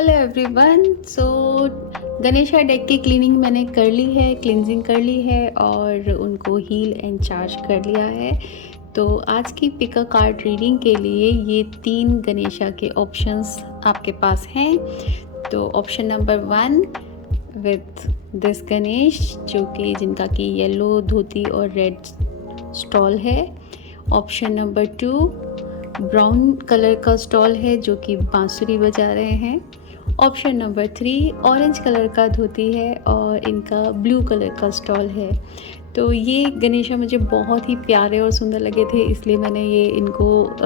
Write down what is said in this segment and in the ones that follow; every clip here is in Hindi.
Hello everyone. So Ganesha deck की क्लीनिंग मैंने कर ली है, क्लिनजिंग कर ली है और उनको हील एंड चार्ज कर लिया है। तो आज की पिक अ कार्ड रीडिंग के लिए ये 3 गणेशा के ऑप्शंस आपके पास हैं। तो option number 1 with this Ganesh, जो कि जिनका कि येलो धोती और रेड स्टॉल है। ऑप्शन नंबर 2 ब्राउन कलर का स्टॉल है जो कि बांसुरी बजा रहे हैं। ऑप्शन नंबर 3 ऑरेंज कलर का धोती है और इनका ब्लू कलर का स्टॉल है। तो ये गणेशा मुझे बहुत ही प्यारे और सुंदर लगे थे, इसलिए मैंने ये इनको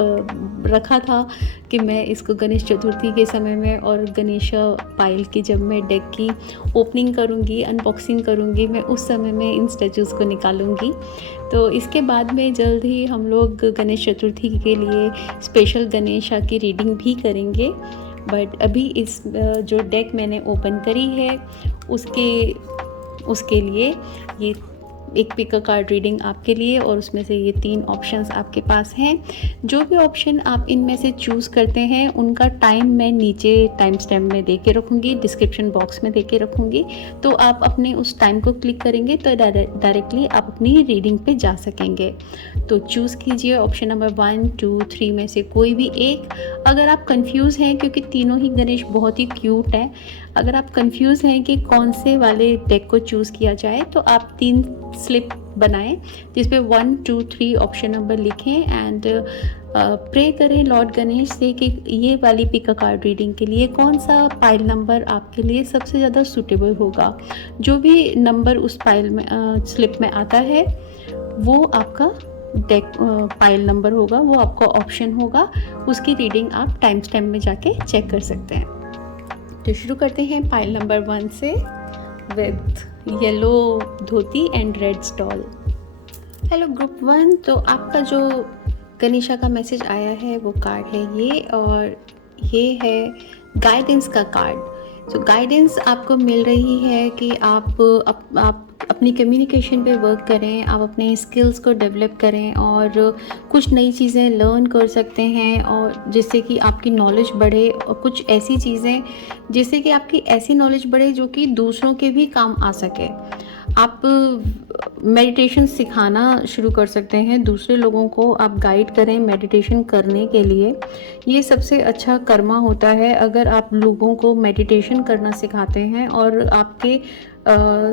रखा था कि मैं इसको गणेश चतुर्थी के समय में और गणेशा पायल की जब मैं डेक की ओपनिंग करूँगी, अनबॉक्सिंग करूँगी, मैं उस समय में इन स्टैचूज़ को निकालूँगी। तो इसके बाद में जल्द ही हम लोग गणेश चतुर्थी के लिए स्पेशल गणेशा की रीडिंग भी करेंगे। बट अभी इस जो डेक मैंने ओपन करी है उसके लिए ये एक पिक अ कार्ड रीडिंग आपके लिए, और उसमें से ये 3 ऑप्शंस आपके पास हैं। जो भी ऑप्शन आप इनमें से चूज़ करते हैं उनका टाइम मैं नीचे टाइम स्टैम्प में दे के रखूँगी, डिस्क्रिप्शन बॉक्स में दे के रखूँगी। तो आप अपने उस टाइम को क्लिक करेंगे तो डायरेक्टली आप अपनी रीडिंग पे जा सकेंगे। तो चूज़ कीजिए ऑप्शन नंबर 1, 2, 3 में से कोई भी एक। अगर आप कंफ्यूज हैं, क्योंकि तीनों ही गणेश बहुत ही क्यूट हैं, अगर आप कंफ्यूज हैं कि कौन से वाले डेक को चूज़ किया जाए तो आप 3 स्लिप बनाएं जिसपे 1, 2, 3 ऑप्शन नंबर लिखें एंड प्रे करें लॉर्ड गणेश से कि ये वाली पिक अ कार्ड रीडिंग के लिए कौन सा पाइल नंबर आपके लिए सबसे ज़्यादा सूटेबल होगा। जो भी नंबर उस पाइल में स्लिप में आता है वो आपका डेक पाइल नंबर होगा, वो आपका ऑप्शन होगा। उसकी रीडिंग आप टाइम स्टैम्प में जाके चेक कर सकते हैं। तो शुरू करते हैं पाइल नंबर 1 से with yellow dhoti and red stall. Hello group 1। तो आपका जो गणेशा का मैसेज आया है वो कार्ड है ये, और ये है गाइडेंस का कार्ड। तो गाइडेंस आपको मिल रही है कि आप अपनी कम्युनिकेशन पे वर्क करें, आप अपने स्किल्स को डेवलप करें और कुछ नई चीज़ें लर्न कर सकते हैं, और जिससे कि आपकी नॉलेज बढ़े, और कुछ ऐसी चीज़ें जिससे कि आपकी ऐसी नॉलेज बढ़े जो कि दूसरों के भी काम आ सके। आप मेडिटेशन सिखाना शुरू कर सकते हैं, दूसरे लोगों को आप गाइड करें मेडिटेशन करने के लिए। ये सबसे अच्छा कर्मा होता है अगर आप लोगों को मेडिटेशन करना सिखाते हैं और आपके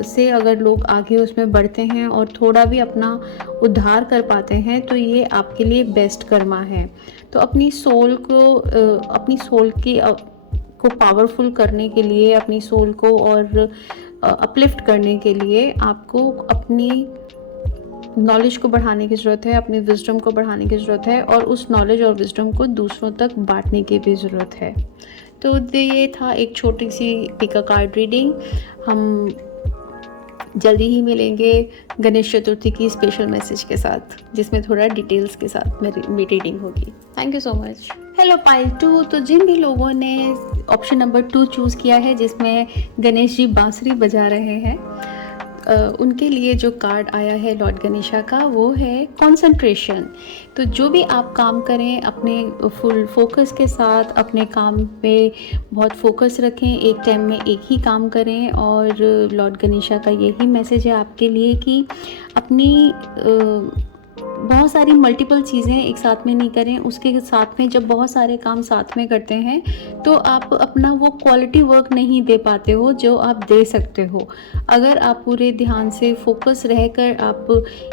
से अगर लोग आगे उसमें बढ़ते हैं और थोड़ा भी अपना उद्धार कर पाते हैं तो ये आपके लिए बेस्ट कर्मा है। तो अपनी सोल को पावरफुल करने के लिए, अपनी सोल को और अपलिफ्ट करने के लिए आपको अपनी नॉलेज को बढ़ाने की ज़रूरत है, अपनी विजडम को बढ़ाने की ज़रूरत है, और उस नॉलेज और विजडम को दूसरों तक बांटने की भी ज़रूरत है। तो ये था एक छोटी सी पिक अ कार्ड रीडिंग। हम जल्दी ही मिलेंगे गणेश चतुर्थी की स्पेशल मैसेज के साथ, जिसमें थोड़ा डिटेल्स के साथ मेरी रीडिंग होगी। Thank you so much. Hello pile 2। तो जिन भी लोगों ने ऑप्शन नंबर 2 चूज़ किया है जिसमें गणेश जी बांसुरी बजा रहे हैं, उनके लिए जो कार्ड आया है लॉर्ड गणेशा का वो है कंसंट्रेशन। तो जो भी आप काम करें अपने फुल फोकस के साथ अपने काम पे बहुत फोकस रखें, एक टाइम में एक ही काम करें। और लॉर्ड गणेशा का यही मैसेज है आपके लिए कि अपनी बहुत सारी मल्टीपल चीज़ें एक साथ में नहीं करें। उसके साथ में जब बहुत सारे काम साथ में करते हैं तो आप अपना वो क्वालिटी वर्क नहीं दे पाते हो जो आप दे सकते हो। अगर आप पूरे ध्यान से फोकस रहकर आप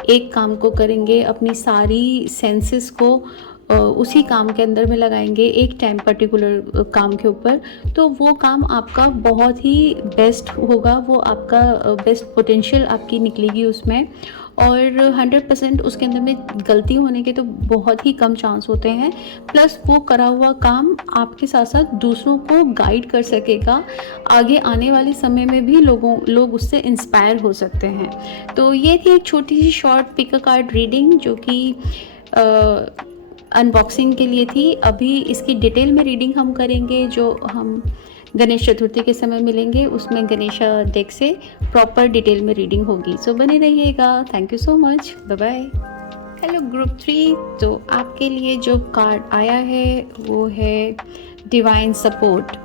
एक काम को करेंगे, अपनी सारी सेंसेस को उसी काम के अंदर में लगाएंगे एक टाइम पर्टिकुलर काम के ऊपर, तो वो काम आपका बहुत ही बेस्ट होगा, वो आपका बेस्ट पोटेंशियल आपकी निकलेगी उसमें। और 100% उसके अंदर में गलती होने के तो बहुत ही कम चांस होते हैं। प्लस वो करा हुआ काम आपके साथ साथ दूसरों को गाइड कर सकेगा, आगे आने वाले समय में भी लोग उससे इंस्पायर हो सकते हैं। तो ये थी एक छोटी सी short pick a card reading जो कि अनबॉक्सिंग के लिए थी। अभी इसकी डिटेल में रीडिंग हम करेंगे जो हम गणेश चतुर्थी के समय मिलेंगे, उसमें गणेशा डेक से प्रॉपर डिटेल में रीडिंग होगी। सो बने रहिएगा। Thank you so much. Bye bye. Hello group 3। तो आपके लिए जो कार्ड आया है वो है डिवाइन सपोर्ट।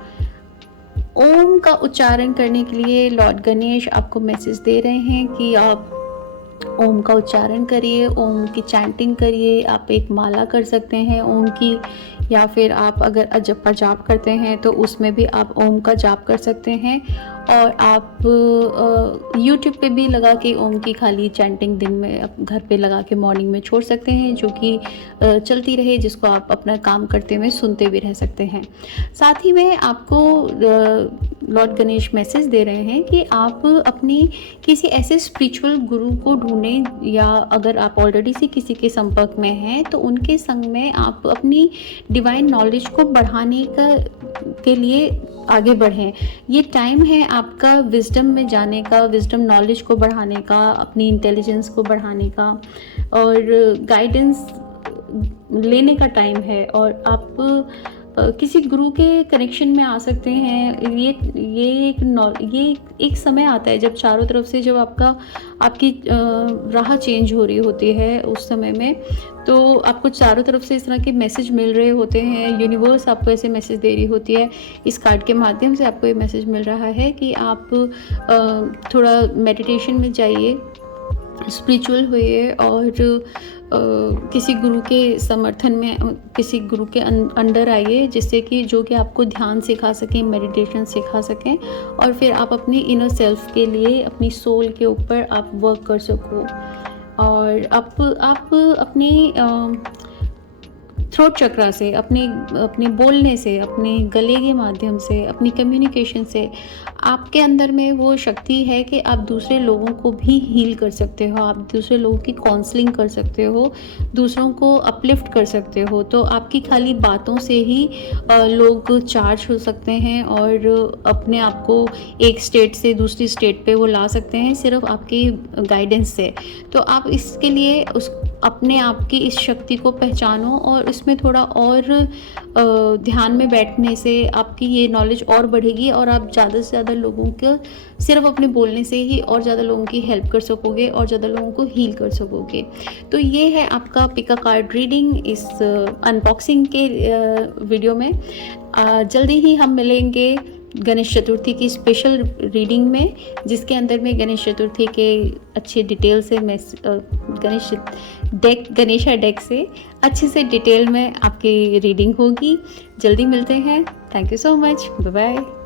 ओम का उच्चारण करने के लिए लॉर्ड गणेश आपको मैसेज दे रहे हैं कि आप ओम का उच्चारण करिए, ओम की चैंटिंग करिए। आप एक माला कर सकते हैं ओम की, या फिर आप अगर अजप्पा जाप करते हैं तो उसमें भी आप ओम का जाप कर सकते हैं। और आप यूट्यूब पे भी लगा के ओम की खाली चैंटिंग दिन में घर पे लगा के मॉर्निंग में छोड़ सकते हैं, जो कि चलती रहे, जिसको आप अपना काम करते हुए सुनते भी रह सकते हैं। साथ ही में आपको लॉर्ड गणेश मैसेज दे रहे हैं कि आप अपनी किसी ऐसे स्पिरिचुअल गुरु को ढूंढें, या अगर आप ऑलरेडी से किसी के संपर्क में हैं तो उनके संग में आप अपनी डिवाइन नॉलेज को बढ़ाने के लिए आगे बढ़ें। ये टाइम है आपका विजडम में जाने का, विजडम नॉलेज को बढ़ाने का, अपनी इंटेलिजेंस को बढ़ाने का और गाइडेंस लेने का टाइम है। और आप किसी गुरु के कनेक्शन में आ सकते हैं। ये एक समय आता है जब चारों तरफ से जब आपकी राह चेंज हो रही होती है, उस समय में तो आपको चारों तरफ से इस तरह के मैसेज मिल रहे होते हैं। यूनिवर्स आपको ऐसे मैसेज दे रही होती है। इस कार्ड के माध्यम से आपको ये मैसेज मिल रहा है कि आप थोड़ा मेडिटेशन में जाइए, स्पिरिचुअल हुए और किसी गुरु के समर्थन में, किसी गुरु के अंडर आइए, जिससे कि जो कि आपको ध्यान सिखा सकें, मेडिटेशन सिखा सकें, और फिर आप अपनी इनर सेल्फ के लिए, अपनी सोल के ऊपर आप वर्क कर सको। और आप अपने थ्रोट चक्रा से, अपने बोलने से, अपने गले के माध्यम से, अपनी कम्युनिकेशन से आपके अंदर में वो शक्ति है कि आप दूसरे लोगों को भी हील कर सकते हो, आप दूसरे लोगों की काउंसलिंग कर सकते हो, दूसरों को अपलिफ्ट कर सकते हो। तो आपकी खाली बातों से ही लोग चार्ज हो सकते हैं और अपने आप को एक स्टेट से दूसरी स्टेट पे वो ला सकते हैं, सिर्फ आपकी गाइडेंस से। तो आप इसके लिए अपने आप की इस शक्ति को पहचानो, और इसमें थोड़ा और ध्यान में बैठने से आपकी ये नॉलेज और बढ़ेगी, और आप ज़्यादा से ज़्यादा लोगों को सिर्फ अपने बोलने से ही और ज़्यादा लोगों की हेल्प कर सकोगे और ज़्यादा लोगों को हील कर सकोगे। तो ये है आपका पिक अ कार्ड रीडिंग इस अनबॉक्सिंग के वीडियो में। जल्दी ही हम मिलेंगे गणेश चतुर्थी की स्पेशल रीडिंग में, जिसके अंदर में गणेश चतुर्थी के अच्छे डिटेल से गणेशा डेक से अच्छे से डिटेल में आपकी रीडिंग होगी। जल्दी मिलते हैं। Thank you so much. Bye bye.